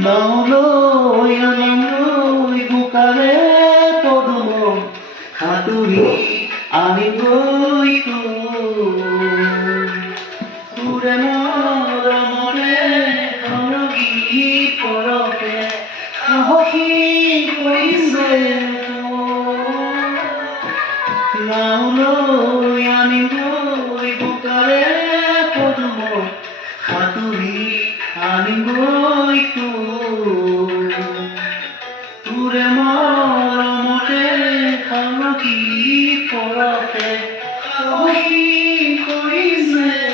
নাওলৈ আনিলৈ বোকাৰে পদুম সাঁতুৰি আনিবই তোৰে মৰমৰে সৰগী পৰতে সাহসী কৰিছে নাওলৈ আনিবই বোকাৰে পদুম সাঁতুৰি আনিবই তোৰে মৰমতে সাহসী পৰতে সাহসী কৰিছে